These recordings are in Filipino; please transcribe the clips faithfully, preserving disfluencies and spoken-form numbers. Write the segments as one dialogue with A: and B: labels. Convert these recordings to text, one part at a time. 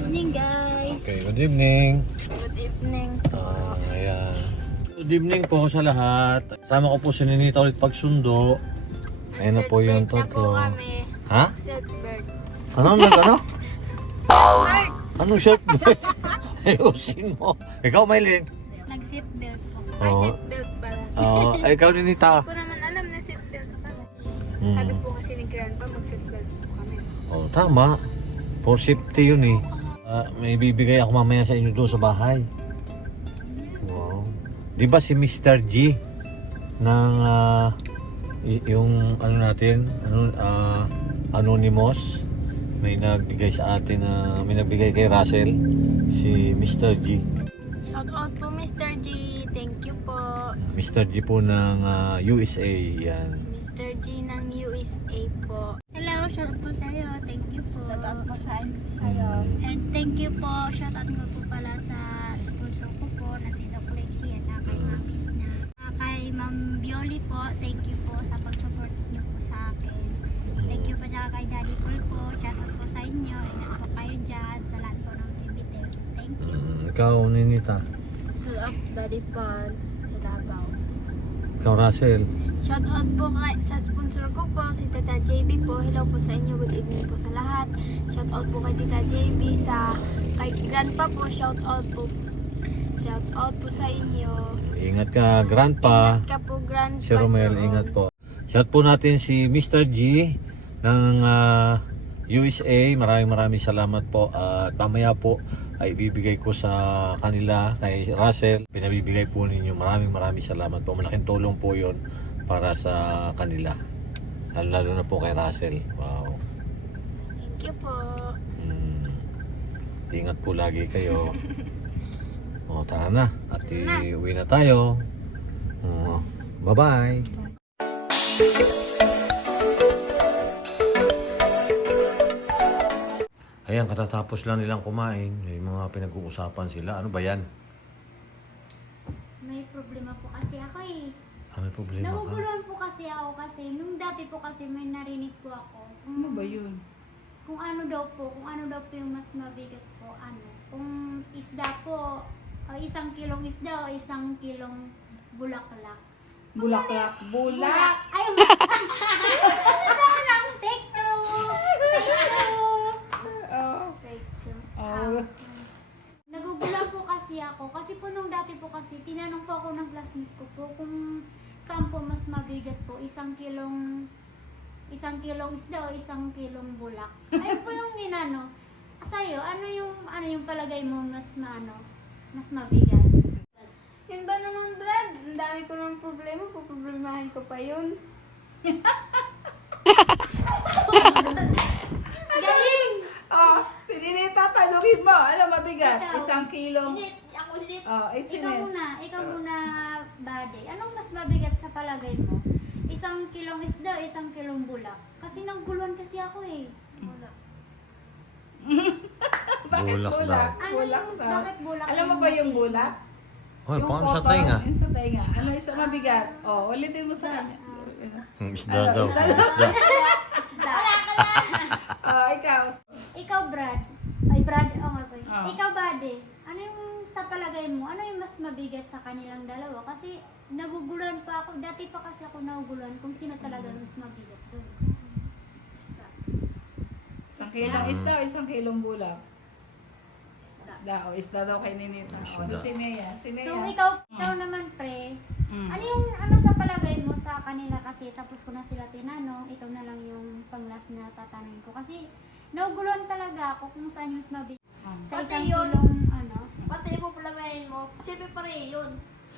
A: evening, guys.
B: Okay, good evening.
A: Good evening po.
B: Ah, ayan. Good evening po sa lahat. Sama ko po si Ninita ulit pagsundo. Ayan na po yung
A: Seatbelt na po
B: tatlo.
A: kami.
B: Ha?
A: Seatbelt.
B: Ano? Ano? Ano?
A: Seatbelt.
B: Anong shirt mo? Ayusin mo. Ikaw, Maylin.
A: Nag-seatbelt po. Ay,
B: Oo.
A: seatbelt pala.
B: Ah, ay, ikaw, Ninita.
A: Hindi ko naman alam na seatbelt pala.
B: Hmm.
A: Sabi po kasi ni Grandpa, mag-seatbelt po kami.
B: Oh, tama. For safety yun eh. Ah, may bibigay ako mamaya sa inyo doon sa bahay. Wow. Di ba si mister G ng ah, y- yung ano natin, ano, ah, Anonymous, may nagbigay sa atin na may nagbigay kay Russell, si mister G.
A: Shout out po, mister G. Thank you po.
B: mister G po ng ah, U S A. Yan.
A: mister G ng U S A po. Hello, shout out po sa'yo. Thank you po. Shout out po sa sa'yo.
B: Mm.
A: And thank you po. Shout out nga po pala sa sponsor ko po na si Doc Lexi at saka kay Ma'am Edna. Uh, kay Ma'am Bioli po, thank you po sa pag-support niyo po sa akin. Thank you po saka kay Daddy Paul po. Shout out po sa inyo. Ingat po kayo dyan sa lahat po ng T V. Thank you. Thank you.
B: Mm, ikaw, Ninita.
A: Shout out Daddy Paul sa Davao.
B: Ikaw, Russell.
A: Shout out po kay, sa sponsor ko po, si Tita J B po. Hello po sa inyo. Good evening po sa lahat. Shout out po kay Tita J B. Sa kay Grandpa po, shout out po. Shout out po sa inyo.
B: Ingat ka, Grandpa.
A: Ingat ka po, Grandpa.
B: Si Romel,
A: doon.
B: ingat po. Shout po natin si mister G ng ah, U S A. Maraming maraming salamat po. At mamaya po ay ibibigay ko sa kanila, kay Russell. Pinabibigay po ninyo. Maraming maraming salamat po. Malaking tulong po yon para sa kanila. Lalo, lalo na po kay Russell. Wow.
A: Thank you po.
B: Hmm. Ingat po lagi kayo. O, tara na. At iuwi na tayo. O, bye-bye. Ayan, katatapos lang nilang kumain. May mga pinag-uusapan sila. Ano ba yan?
C: May problema po kasi ako eh.
B: Ah, may problema ka?
C: Naguguluhan po kasi ako kasi nung dati po kasi may narinig po ako. Kung,
D: Ano ba yun?
C: Kung ano daw po, kung ano daw po yung mas mabigat po, ano. Kung isda po, o isang kilong isda o isang kilong bulaklak.
D: Bulaklak. Bulak!
C: Ay, ano naman ang take two?
D: Oh.
C: Take two.
D: Oh.
C: Nagugulan po kasi ako. Kasi po nung dati po kasi, tinanong po ako ng classmate ko po kung saan po mas mabigat po. Isang kilong, isang kilong isda o isang kilong bulak. Ayun po yung inano. Sa'yo, ano yung, ano yung palagay mo mas maano, mas mabigat?
A: Yun ba naman, Brad? Ang dami ko ng problema. Puproblemahin ko pa yun.
C: Galing!
D: Oh, si Ninita, tanungin mo. Ano mabigat?
C: Ikaw.
D: Isang kilong.
A: Hindi, ako si
D: Oh, it's in
C: Ikaw
D: it.
C: muna, ikaw muna, Bade. Anong mas mabigat sa palagay mo? Isang kilong isda o isang kilong bulak? Kasi naguluhan kasi ako eh. Bulak.
D: Bakit
B: Bulak
D: bulak?
B: daw.
C: Ano
D: Bulak
C: yung,
D: daw.
C: bakit bulak?
D: Alam mo ba yung bulak?
B: Hoy,
D: Yung
B: paano sa
D: koto,
B: tainga?
D: Yung sa tainga. Ano isa mabigat? Oh, ulitin mo sa kanya.
B: Hmm, isda
D: Ano,
B: daw.
D: isda
B: Isda.
C: Isda.
D: Oh, ikaw.
C: Ikaw, Brad. Ay, Brad, oh, nga po.
D: Oh.
C: Ikaw, Bade. Ano yung sa palagay mo? Ano yung mas mabigat sa kanilang dalawa? Kasi naguguluhan pa ako. Dati pa kasi ako naguguluhan kung sino talaga ang mas mabigat doon. Isda.
D: Isang kilong isda o isang kilong bulak? Isda. O, isda daw kay Ninita. O,
B: Isda.
D: si Sinea. Sinea.
C: So, ikaw, ikaw naman, pre.
D: Mm.
C: Ano yung, ano sa palagay mo sa kanila kasi tapos ko na sila tinanong, ikaw na lang yung panglas na tatanungin ko. Kasi naguguluhan talaga ako kung saan yung mas mabigat.
D: Ah.
C: Sa
A: Pati
C: isang
A: yun.
C: kilong, ano,
A: Pati yung problemahin mo, siyempre pare yun.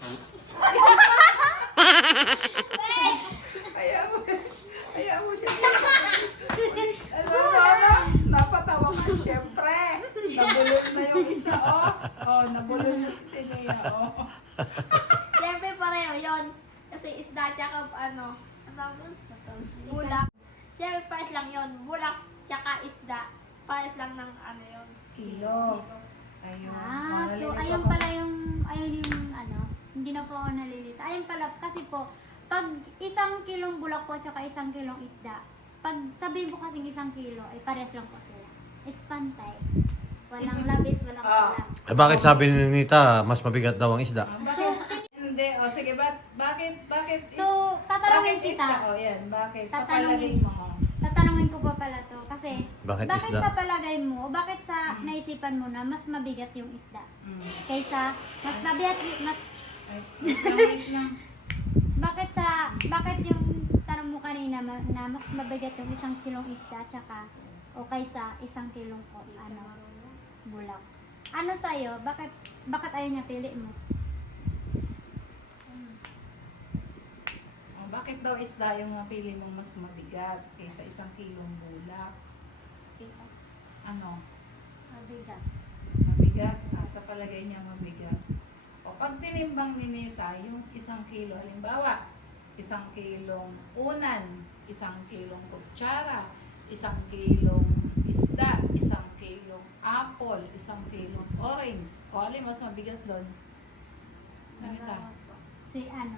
D: Ayaw mo. Ayaw mo siya. Ano ba? Napatawa ka siyempre. Nabulol na yung isa, oh. Oh, nabulol na si Sinea, oh.
A: Siyempre pareho yun. Kasi isda tsaka ano, ang tawag doon? Bulak. Siyempre pares lang yun. Bulak tsaka isda. Pares lang ng ano yun.
D: Kilo. Ayun.
C: ah, so
D: Nalilito
C: ayun
D: ko.
C: pala yung, ayun yung, ano, hindi na po ako nalilita. Ayun pala, kasi po, pag isang kilong bulak po, tsaka isang kilong isda, pag sabihin po kasing isang kilo, ay pares lang po sila. Is pantay.
A: Walang labis, walang
D: Ah.
A: kulang.
B: Eh bakit sabi ni Nita, mas mabigat daw ang isda?
D: Ah, bakit? Hindi, o sige, ba't, bakit, bakit, is,
A: So, tatanungin
D: bakit
A: kita.
D: isda? O yan, bakit? Sa palagay
A: Tatanungin.
D: mo, o.
A: Tatanungin ko pa pala to kasi
B: Bakit
A: bakit
B: isda?
A: sa palagay mo o bakit sa naisipan mo na mas mabigat yung isda
D: Mm.
A: kaysa mas mabigat mas
D: Ay, wait lang, wait lang.
A: bakit sa bakit yung tanong mo kanina ma- na mas mabigat yung isang kilong isda tsaka o kaysa isang kilong ko ano bulak. Ano sa'yo? Bakit bakit ayaw niya pili mo?
D: O, bakit daw isda yung napili mong mas mabigat kaysa isang kilong bulak? Ano?
A: Mabigat.
D: Mabigat? Ah, sa palagay niya mabigat. O pag tinimbang ni Nita, yung isang kilo, halimbawa, isang kilong unan, isang kilong kutsara, isang kilong isda, isang kilong apple, isang kilong orange. O alin mas mabigat doon? Nita?
A: Si ano?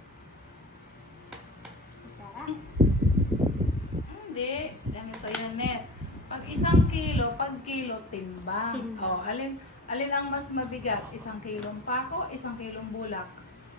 A: Kutsara?
D: Hindi. Ganito yan, Net. Pag isang kilo, pag kilo, timbang.
A: Timbang.
D: O, alin, alin ang mas mabigat? Isang kilong pako, isang kilong bulak.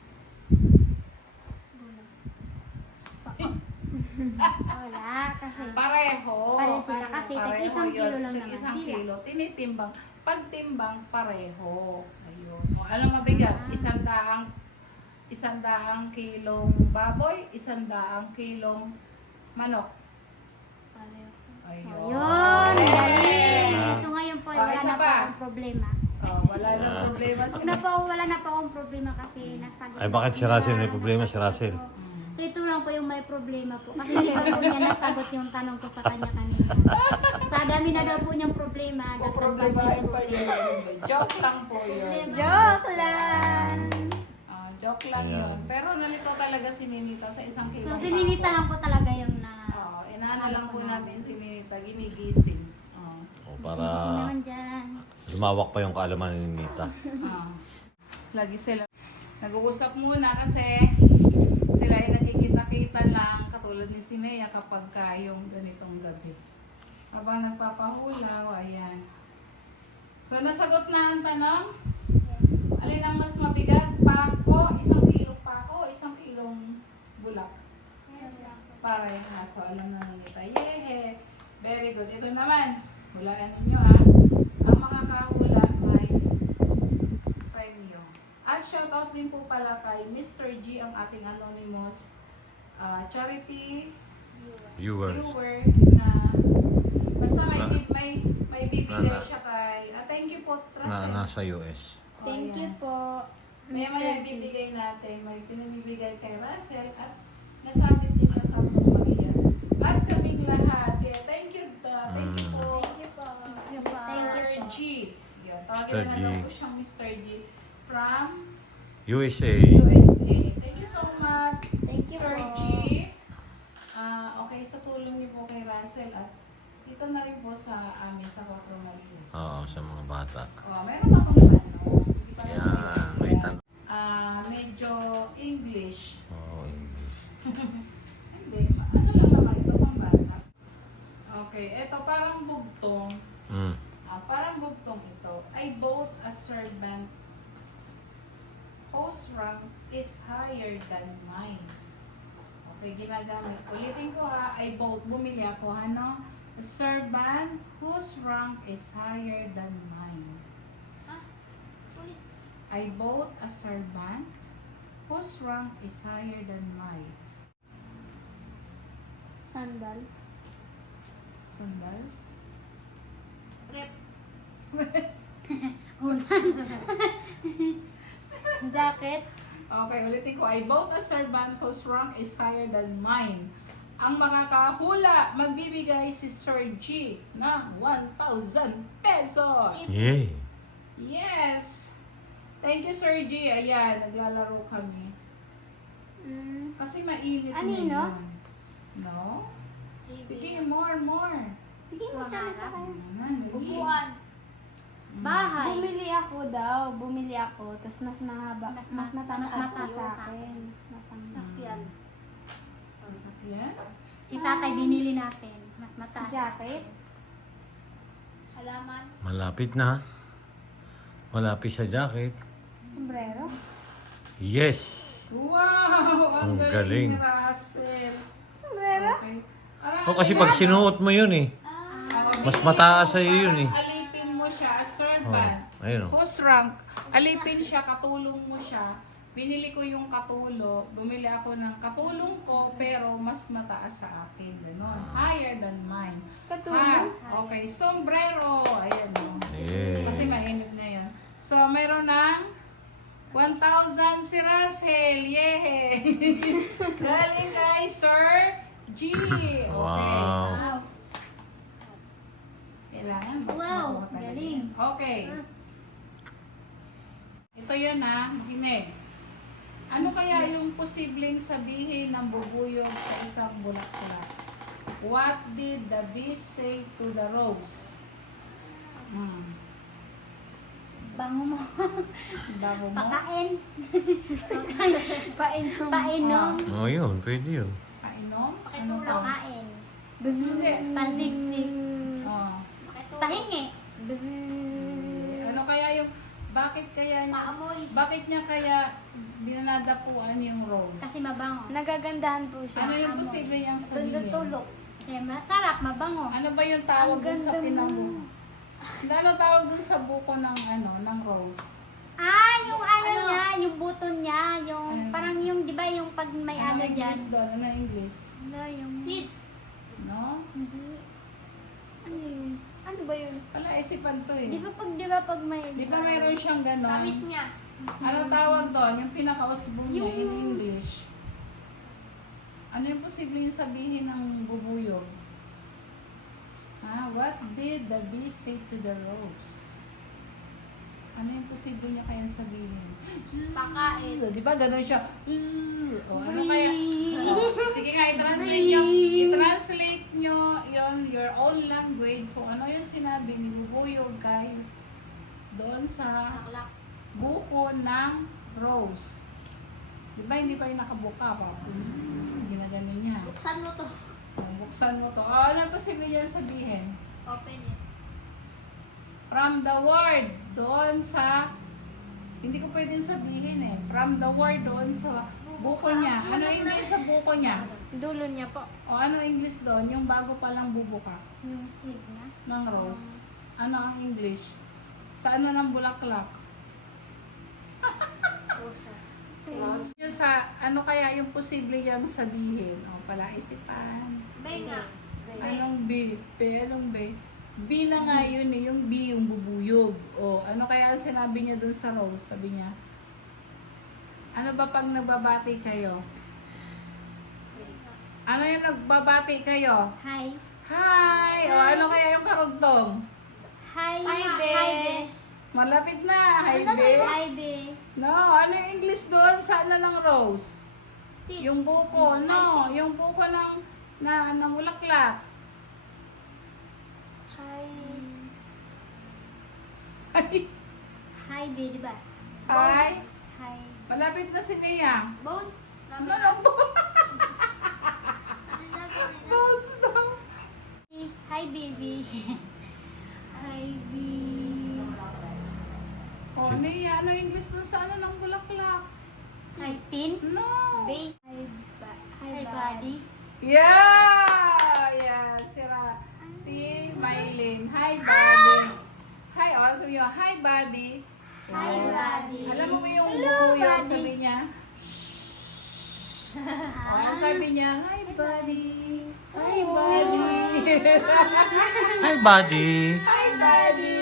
A: Wala kasi
D: Pareho.
A: Pareho sila kasi
D: Pareho
A: tig-isang
D: yun.
A: kilo lang naman
D: Tig-isang
A: sila.
D: kilo, tinitimbang. Pag timbang, pareho. Ayun. O, alam mabigat?
A: Ah.
D: Isang daang isang daang kilong baboy, isang daang kilong manok.
A: pareho.
D: Ayun.
A: Ayun, galing.
B: Ah.
A: So ngayon po,
D: Ah,
A: wala
D: isa
A: na po
D: pa.
A: akong problema.
D: Oh, wala nang
B: Ah.
D: problema
A: Huwag
D: sila.
A: na po, wala na po akong problema kasi nasagot.
B: Ay,
A: na
B: bakit
A: po
B: si Russell
A: nila,
B: may problema? Si
A: nasagot
B: Russell.
A: na po. So ito lang po yung may problema po. Kasi hindi pa po niya nasagot yung tanong ko sa kanya kanina. Sa dami na daw po niyang problema.
D: O,
A: dagdag
D: problema
A: pa
D: rin pa yun. Joke lang po yun.
A: Joke lang!
D: Ah, joke lang
B: Ayan.
D: yun. Pero nalito talaga si Ninita sa isang kilo.
A: So sininita lang po talaga yung na...
D: Oo, inana lang po namin si Ninita. Ginigising. Oo.
B: O,
A: Kasi
B: para
A: naman dyan.
B: lumawak pa yung kaalaman ni Nita.
D: Ah. Lagi sila nag-uusap muna kasi sila ay nakikita-kita lang katulad ni Sinea kapag ka yung ganitong gabi. Habang nagpapahulaw, ayan. So, nasagot na ang tanong? Alin ang mas mabigat? Pako, isang kilong pako, isang kilong bulak. Pare, na. So, alam na nita. Yehe! Very good. Ito naman. Hulaan ninyo ha. Ang makakahula ay premyo. At shoutout din po pala kay Mister G, ang ating anonymous ah, charity
B: Viewers.
D: viewer na basta may,
B: Na-
D: may, may bibigay
B: na-
D: siya kay ah, thank you po,
B: Na
D: Russell.
B: nasa U S.
D: Oh,
A: Thank you
D: ayan.
A: po.
D: May
A: Mister
D: may
A: G.
D: bibigay natin, may pinamibigay kay Russell at nasabit din ang tatlong Marias. At kaming lahat. Kaya thank you, uh, thank you po.
A: Thank you po.
D: Mister G. Yan,
B: Mister
D: tawagin na
B: G.
D: lang po siyang Mister G from
B: U S A.
D: U S A. Thank you so much,
A: Thank you
D: Sir
A: po.
D: G. Ah, okay, sa tulong niyo po kay Russell at dito na rin po sa amin sa Cuatro Marias.
B: Oo, sa mga bata.
D: Oh, meron pa akong tanong. Hindi pa lang
B: Yan,
D: natin
B: may
D: yan.
B: tanong.
D: Ah, medyo English.
B: Oo, English.
D: Hindi, ma- ano lang naman ito, pang bata. Okay, ito parang bugtong.
B: Mm.
D: Ah, parang bugtong ito. I bought a servant whose rank is higher than mine. Okay, ginagamit. Ulitin ko ha, I bought, bumili ako, ano? A servant whose rank is higher than mine. I bought a servant whose rank is higher than mine.
A: Sandal.
D: Sandals?
A: Jacket.
D: Okay, ulitin ko. I bought a servant whose rank is higher than mine. Ang makakahula, magbibigay si Sir G ng one thousand pesos.
B: Yay!
D: Yes! Thank you, Sir G. Ayan, naglalaro kami.
A: Mm.
D: Kasi mainit
A: Anino?
D: na yun. No? Sige, more, more.
A: Sige, magsalita kayo.
D: Naman,
C: Upuan.
A: Bahay.
E: Bumili ako daw, bumili ako, tapos mas mahaba,
A: Mas-
E: mas,
A: mas-
E: mataas
A: mas
E: pa
A: mataas
E: sa
A: sa
E: akin. Mas mataas.
A: Sakyan.
D: Sasakyan?
A: Si tatay binili natin. Mas mataas.
E: Jacket?
A: Halaman.
B: Malapit na. Malapit sa jacket.
E: Sombrero?
B: Yes!
D: Wow! Ang
B: Ang galing.
D: galing ni Russell.
E: Sombrero?
D: Okay. Ara,
B: O kasi pag sinuot mo yun eh. Mas mataas sa'yo yun eh.
D: Alipin mo siya as third
B: Oh,
D: band.
B: ayun o.
D: Whose rank? Alipin siya, katulong mo siya. Binili ko yung katulo. Bumili ako ng katulong ko, pero mas mataas sa akin. Ganon. Higher than mine.
E: Katulong?
D: Ha? Okay, sombrero. Ayan o.
B: Yeah.
D: Kasi mainit na yan. So, meron ng one thousand si Russell. Yay! Galing kay Sir G. Okay.
B: Wow.
D: Kailangan.
A: Wow,
D: makuha talaga
A: galing.
D: yan. Okay. Ito yun ha, makinig. Ano kaya yung posibleng sabihin ng bubuyog sa isang bulaklak? What did the bee say to the rose? Hmm.
A: Bango mo.
D: Bago mo?
A: Pakain.
E: Painom.
A: Painom.
B: Oh, yun. Pwede yun.
D: Painom?
A: Pakitulong. Pakain.
D: Hindi.
A: Pasiksik.
D: Oh.
A: Pahingi.
D: Ano kaya yung, bakit kaya niya,
A: Paamoy.
D: bakit niya kaya binanadapuan yung rose?
A: Kasi mabango.
E: Nagagandahan po siya.
D: Ano yung posible niyang sabihin?
A: Tulog. Kasi masarap, mabango.
D: Ano ba yung tawag
E: Ang
D: dun sa
E: ganda
D: pinango? Ano tawag dun sa buko ng ano, ng rose?
A: Ah, yung ano, niya, yung buto niya, yung
D: Ano?
A: parang yung, di ba yung pag may ano,
D: Ano
A: dyan?
D: English doon? Ano English?
A: Ano yung... Seeds.
D: No?
A: Hindi.
E: Ano yun? Ano ba yun?
D: Wala, isipan to eh.
A: Di ba pag, di ba pag may...
D: Di ba mayroon siyang ganon?
A: Tamis niya.
D: Ano tawag doon? Yung pinaka-usbong niya in
A: Yung-
D: English. Ano yung posibleng sabihin ng bubuyog? Ah, what did the bee say to the rose? Ano yung posible niya kayang sabihin?
A: Pakain.
D: Di ba ganon siya? O ano kaya? Sige nga, i-translate nyo. I-translate nyo yon your own language. So ano yung sinabi ni bubuyog kay doon sa
A: Naklak.
D: buko ng rose. Di ba hindi pa yung nakabuka pa? Ginaganon niya.
A: Buksan mo to.
D: Buksan mo to. O, ano pa sabi niya sabihin?
A: Open it.
D: From the word doon sa, hindi ko pwedeng sabihin eh. From the word doon sa buko niya. Ano English sa buko niya?
E: Dulo niya po.
D: O ano English doon? Yung bago palang bubuka
A: Yung seed na.
D: ng rose. Ano ang English? Sa ano ng bulaklak?
A: Rosas.
D: Rose. Yung sa, ano kaya yung posible niyang sabihin? O pala isipan.
A: Benga.
D: Anong B? B, anong B? B na nga yun eh, yung B yung bubuyog. O, ano kaya ang sinabi niya dun sa rose? Sabi niya, ano ba pag nagbabati kayo? Ano yung nagbabati kayo?
A: Hi.
D: Hi! O, ano kaya yung karugtong?
A: Hi.
E: Hi, be.
A: Hi, be.
D: Malapit na! Hi, be!
A: Hi, be.
D: No, ano yung English doon sa ano ng rose?
A: Seeds.
D: Yung buko, no. Yung buko ng, na, ng bulaklak.
E: Hi.
D: Hi!
A: Hi, be, di ba?
D: Hi!
A: Hi.
D: Malapit na si Nia.
A: Bones.
D: Ano lang po? Bones daw.
A: Hi, baby. Hi, baby.
D: O, ano yan? Ano English dun sa ano ng bulaklak?
A: Hi, pin.
D: No!
A: Base. Hi, ba- hi, body.
D: Yeah! Yeah, sira. Si Mylene. Hi, buddy. Hi, oh, sabi niyo, hi, buddy.
A: Hi, body.
D: Alam mo ba yung buko yun? Sabi niya. O, ano sabi niya? Hi, buddy. Hi, buddy.
B: Hi, buddy.
D: Hi, buddy.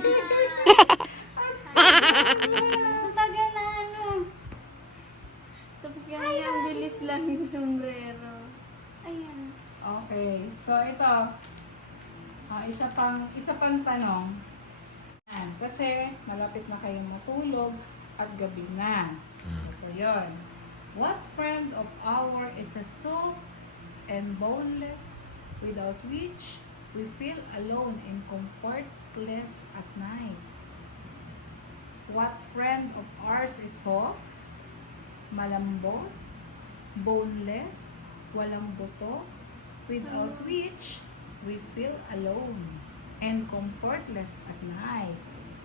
A: Ang tagal na ano.
E: Tapos ganyan ang bilis lang yung sombrero.
A: Ayan.
D: Okay, so ito. ah, isa pang isa pang tanong. Yan, kasi malapit na kayong matulog at gabi na. Ito yun. What friend of our is a soft and boneless, without which we feel alone and comfortless at night? What friend of ours is soft, malambot, boneless, walang buto, without which we feel alone and comfortless at night.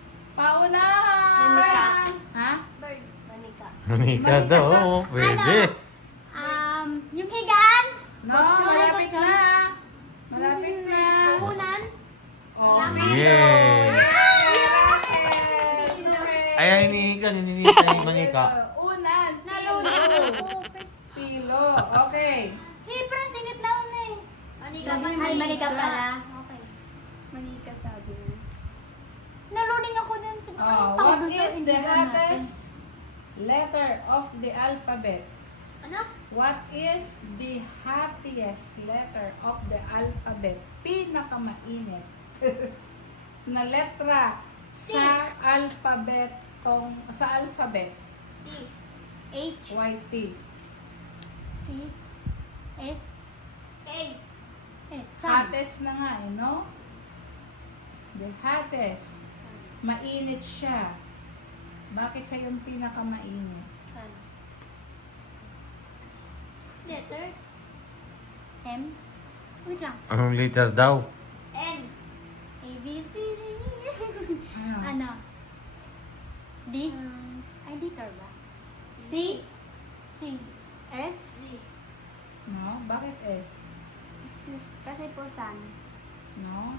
D: Paunahan! Ha?
A: Bird. Manika.
B: Manika daw, oo, pwede.
A: Um, yung higaan.
D: No, malapit na. Malapit na.
A: Unan.
D: Oh,
B: Yay! Ay, ay, inihikan, inihikan yung manika.
D: Unan. Pilo. Pilo. Okay.
A: Hey, parang sinit na una eh.
E: Manika
A: Ay, manika pala. Okay.
E: Manika sabi niya.
A: Naluning ako dun. sa-
D: Oh,
A: Ang
D: what
A: tawag sa
D: is the
A: higaan natin.
D: hottest letter of the alphabet?
E: Ano?
D: What is the hottiest letter of the alphabet? Pinakamainit na letra sa alphabet kong sa alphabet.
E: T.
A: H,
D: Y T.
A: C, S,
E: A.
A: S. Sun.
D: Hottest na nga eh, no? The hottest. Mainit siya. Bakit siya yung pinakamainit?
A: Sun.
E: Letter.
A: M. Wait lang.
B: Anong letter daw?
E: N.
A: A, B, C, D.
D: Ano?
A: Ano? D? Ay, D car ba?
E: C.
A: C. S.
E: Z.
D: No? Bakit S?
A: S- Kasi po sun.
D: No?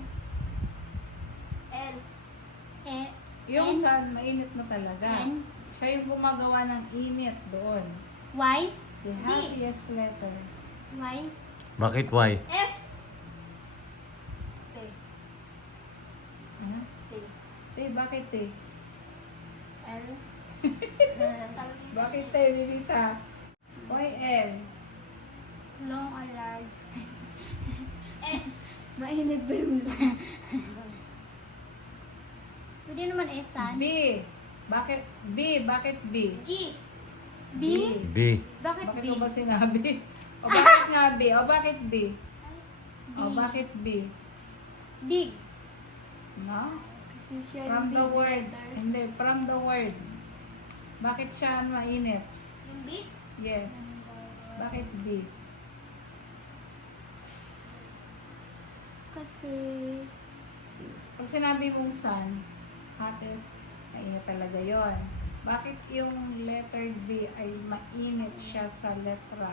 E: N.
A: E.
D: Yung
A: N.
D: sun, mainit na talaga.
A: N.
D: Siya yung gumagawa ng init doon.
A: Y.
D: The happiest letter.
A: Y.
B: Bakit why?
E: F.
A: T.
D: Ano?
A: T.
D: Te, bakit te?
A: L.
E: Sabi niya.
D: Bakit te, Lilita? Why L?
A: Long or large.
E: S.
A: Mainit ba yung Pwede naman S, sun.
D: B. Bakit B? Bakit B?
E: G.
A: B.
B: B.
A: Bakit
D: Bakit
A: B?
D: mo ba sinabi? O bakit nga B? O bakit B? O
A: B.
D: bakit B?
A: Big.
D: No?
A: Kasi siya
D: From
A: yung
D: the
A: big
D: word.
A: letter.
D: Hindi, from the word. Bakit siya mainit?
E: Yung B.
D: Yes. Bakit B?
A: Kasi
D: Pag sinabi mong sun, hottest, mainit talaga yon. Bakit yung letter B ay mainit siya sa letra?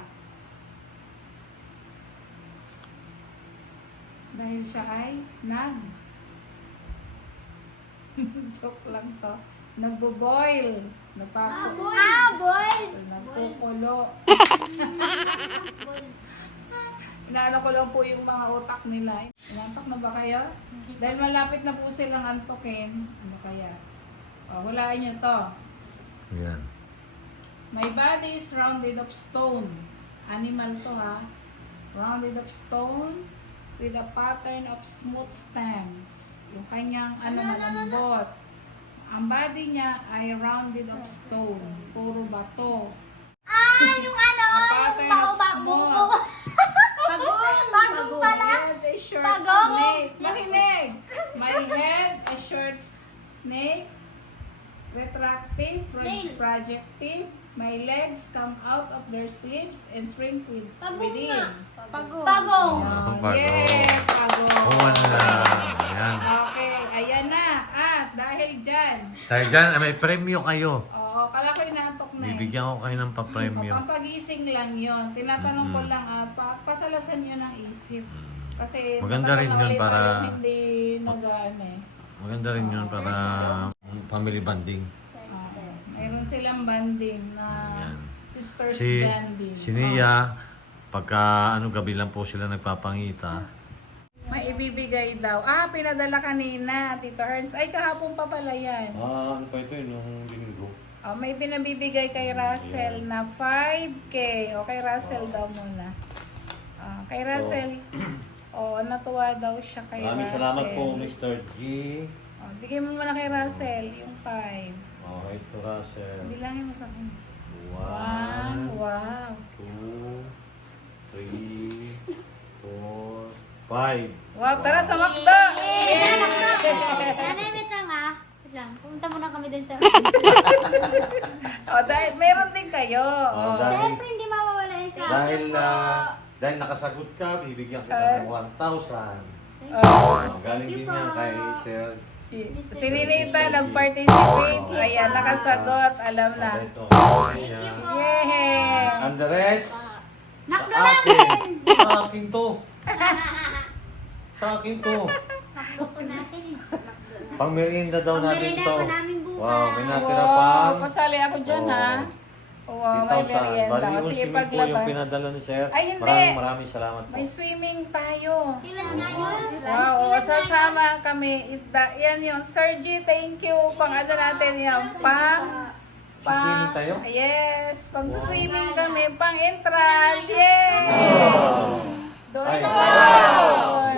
D: Dahil siya ay nag... Joke lang to. Nagbo-boil.
E: Ah,
D: Nagpapo...
E: boy.
A: Ah, boy!
D: Nagkukulo.
E: Boy.
D: Inaano ko lang po yung mga utak nila. Inantok na ba kayo? Dahil malapit na po silang antokin. Ano kaya? O, hulaan nyo to.
B: Yan.
D: My body is rounded of stone. Animal to ha. Rounded of stone with a pattern of smooth stems. Yung kanyang ano malambot. Ang body niya ay rounded of stone. Puro bato.
A: Ah, yung ano,
D: A
A: yung
D: pattern of
A: bago-bago.
D: small.
A: Pagong! Pagong
D: My
A: pala!
D: head a short
A: Pagong!
D: snake. Makinig! My head a short snake. Retractive, pro-
E: Snail.
D: projective. My legs come out of their sleeves and shrink with,
E: Pagong
D: within.
E: nga.
A: Pagong! Pagong!
D: Ah,
B: Pagong.
D: yeah, pagong.
B: Wala. Yan.
D: Okay, ayan na. At dahil dyan,
B: Dahil dyan, ah, may premyo kayo.
D: oo, kala ko inaantok na eh.
B: Bibigyan ko kayo ng pa-premyo.
D: Papagising lang yon. Tinatanong ko
B: Mm-mm.
D: lang, ah, pa- patalasan nyo ng isip. Kasi
B: Maganda
D: matagal
B: rin
D: na
B: yun
D: ulit
B: para-
D: tayong hindi nag-ano eh.
B: Maganda rin yun para family bonding.
D: Oo. Mayroon silang banding na
B: Yan.
D: sisters
B: Si,
D: banding.
B: si Nia, pagka ano gabi lang po sila nagpapangita.
D: May ibibigay daw. Ah, pinadala kanina, Tito Ernst. Ay, kahapon pa pala yan.
B: Ah, ano pa ito yun? Nung linggo.
D: Oh, may pinabibigay kay Russell na five K. O, kay Russell daw muna. Ah, kay Russell, oh, natuwa daw siya kay
B: Maraming
D: Russell.
B: salamat po, Mister G.
D: Oh, bigay mo muna kay Russell, yung five.
B: Okay, ito Russell.
D: Bilangin mo sa akin.
B: One,
D: One, wow.
B: two, three, four, five.
D: Wow, tara sa McDo!
A: Nanay, wait lang ah. Wait lang. Pumunta muna kami dun sa...
D: Oh, dahil meron din kayo.
B: Oh,
D: Oh,
B: dahil,
A: Siyempre, hindi mawawala yung sa...
B: dahil, ah, dahil nakasagot ka, bibigyan kita ng one thousand.
D: Oh,
B: Galing din yan kay Sir.
D: si, si Ninita nag-participate. Ayan, nakasagot. Alam na.
B: Ito.
D: Yay!
B: And the rest,
A: Nakdo
B: sa akin. Sa akin to. Sa akin to.
A: Nakdo po natin eh.
B: Pang merienda daw natin
A: Pang-merienda
B: to.
A: po namin bukas.
B: Wow, may natira
D: Wow,
B: pang
D: pasali ako dyan ha. Wow, may merienda.
B: Bali
D: O,
B: yung
D: sige,
B: swimming pool yung
D: paglabas.
B: pinadala ni Sir.
D: Ay, hindi.
B: Maraming maraming salamat po.
D: May swimming tayo.
A: Ilan nga yun?
D: Wow, o, sasama kami. Ita, yan yun. Sir G, thank you. Pang ano natin yan. Pang...
B: Swimming tayo?
D: Yes. Pag swimming kami, pang entrance. Yay! Doon
B: Ay,
D: sa
B: wow!
D: pool.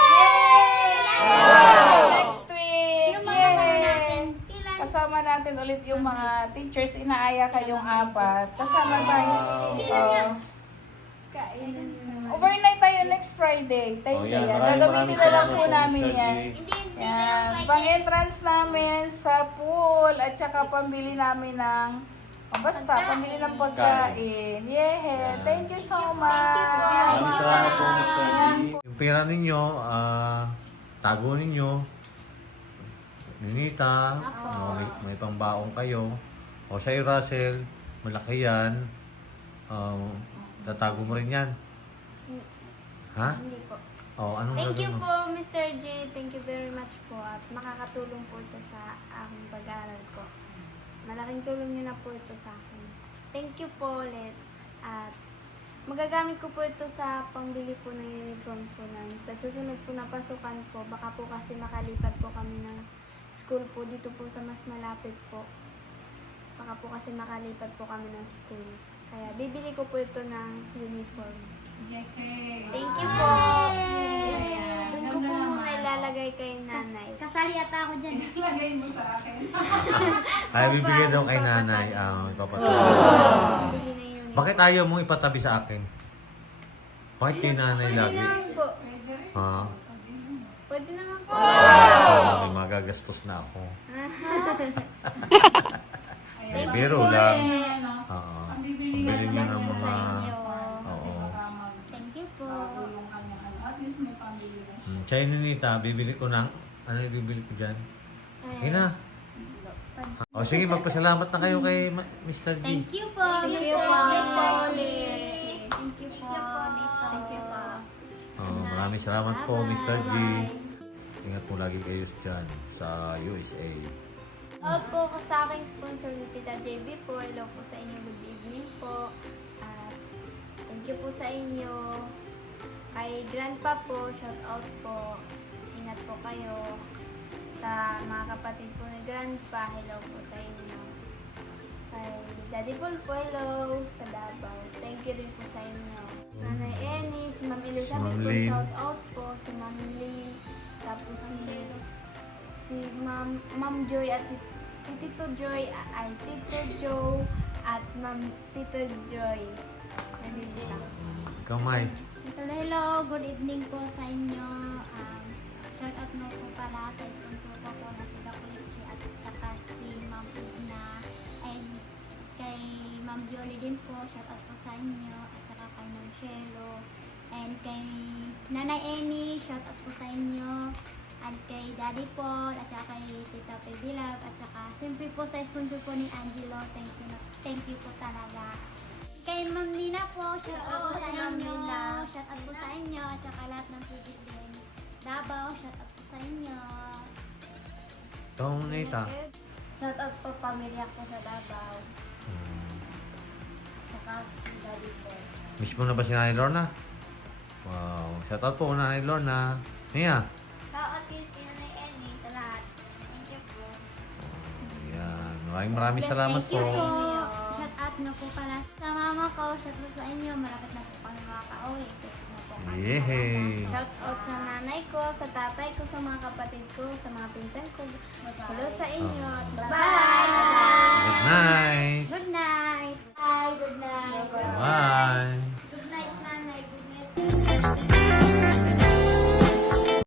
D: Yay! Next week. Yay! Kasama natin ulit yung mga teachers. Inaaya kayong apat. Kasama tayo. Oh. Overnight tayo next Friday. Tayo
B: Oh, yan.
D: yan.
B: Maraming
D: Gagamitin
B: maraming
D: na lang
B: salamat
D: po
B: po,
D: namin
B: Mister
D: yan.
B: G.
D: Yan. Pang-entrance namin sa pool at saka pambili namin ng oh, basta, pambili ng pagkain. Yeah. Thank you so much.
B: Maraming salamat po, Mister G. Yung pera ninyo, ah, tago ninyo. Ninita, oh, may, may pambaong kayo. O sa'yo, Russell, malaki yan. Um, tatago mo rin yan. Ha?
E: Hindi po.
B: O, anong
E: Thank you
B: gagawin mo?
E: po, Mister J. Thank you very much po at makakatulong po ito sa aking pag-aaral ko. Malaking tulong niyo na po ito sa akin. Thank you po ulit at magagamit ko po ito sa pangbili po ng uniform po namin. Sa susunod po na pasukan po, baka po kasi makalipat po kami ng school po dito po sa mas malapit po. Baka po kasi makalipat po kami ng school. Kaya bibili ko po ito ng uniform.
D: Yay.
E: Thank you po. Doon ko po muna ilalagay kay nanay.
A: Kasali ata ako dyan.
D: Lagay mo sa akin.
B: Ay, bibigyan daw kay nanay. Ah, ipapatabi.
E: Bibili na yun.
B: Bakit ayaw mong ipatabi sa akin? Bakit kay nanay
E: Pwede
B: lagi?
E: naman po.
B: Ha?
E: Pwede naman po.
B: Ah, may magagastos na ako. May biro lang. Oo.
D: Ang bibili
B: Pambili mo
D: natin
B: ng
E: Sa
B: mga...
E: inyo.
D: kasi
B: Oo.
D: baka mag
A: Thank you po.
D: bago yung kanyang ano. At least may pambili na siya.
B: Hmm, Chay Ninita, bibili ko ng... Ano yung bibili ko dyan? Ayun na. O sige, magpasalamat na kayo kay Ma- Mister G.
A: Thank you po.
E: Thank you po.
A: Thank you po. Thank you po.
B: Oh, maraming salamat po, Mister G. Ingat po lagi kayo dyan sa U S A.
E: Out po ko sa aking sponsor ni Tita J B po. Hello po sa inyo. Good evening po. At thank you po sa inyo. Kay Grandpa po, shout out po. Ingat po kayo. Sa mga kapatid po ni Grandpa, hello po sa inyo. Kay Daddy Paul po, hello sa Davao. Thank you rin po sa inyo. Nanay Eni, si Ma'am Elizabeth
B: Ma'am
E: po,
B: Lynn.
E: shout out po. Si Ma'am Lee, tapos si si Ma'am Ma'am Joy at si, si Tito Joy ay Tito Joe at Ma'am Tito Joy. Nandito lang.
B: Kamay.
A: Hello, hello. Good evening po sa inyo. Um, shout out mo po pala sa sponsor ko po na si Doc Richie at saka si Ma'am Una and kay Ma'am Yoli din po. Shout out po sa inyo at saka kay Ma'am Shelo and kay Nanay Eni. Shout out po sa inyo at kay Daddy po at saka kay Tita Pebilab at saka siyempre po sa sponsor po ni Angelo. Thank you, na, thank you po talaga. Kay Ma'am Nina po, shout out po sa inyo. Shout out po sa inyo. At saka lahat ng pwede din. Davao, shout out po sa inyo.
B: Ikaw, Ninita.
E: Shout out po pamilya ko sa Davao.
B: Hmm.
E: Saka si Daddy po.
B: Miss mo na ba si Nanay Lorna? Wow. Shout out po, Nanay Lorna. Nia.
A: Shout out kay Nanay Eni sa lahat. Thank you po.
B: Ayan. Maraming maraming salamat
A: Thank you
B: po.
A: po. Shout out na po pala sa mama ko. Shout out sa inyo. Malapit na po kami makaka-uwi. Check na po kami.
B: Yehey.
E: Shout out sa nanay ko, sa tatay ko, sa mga kapatid ko, sa mga pinsan ko. Hello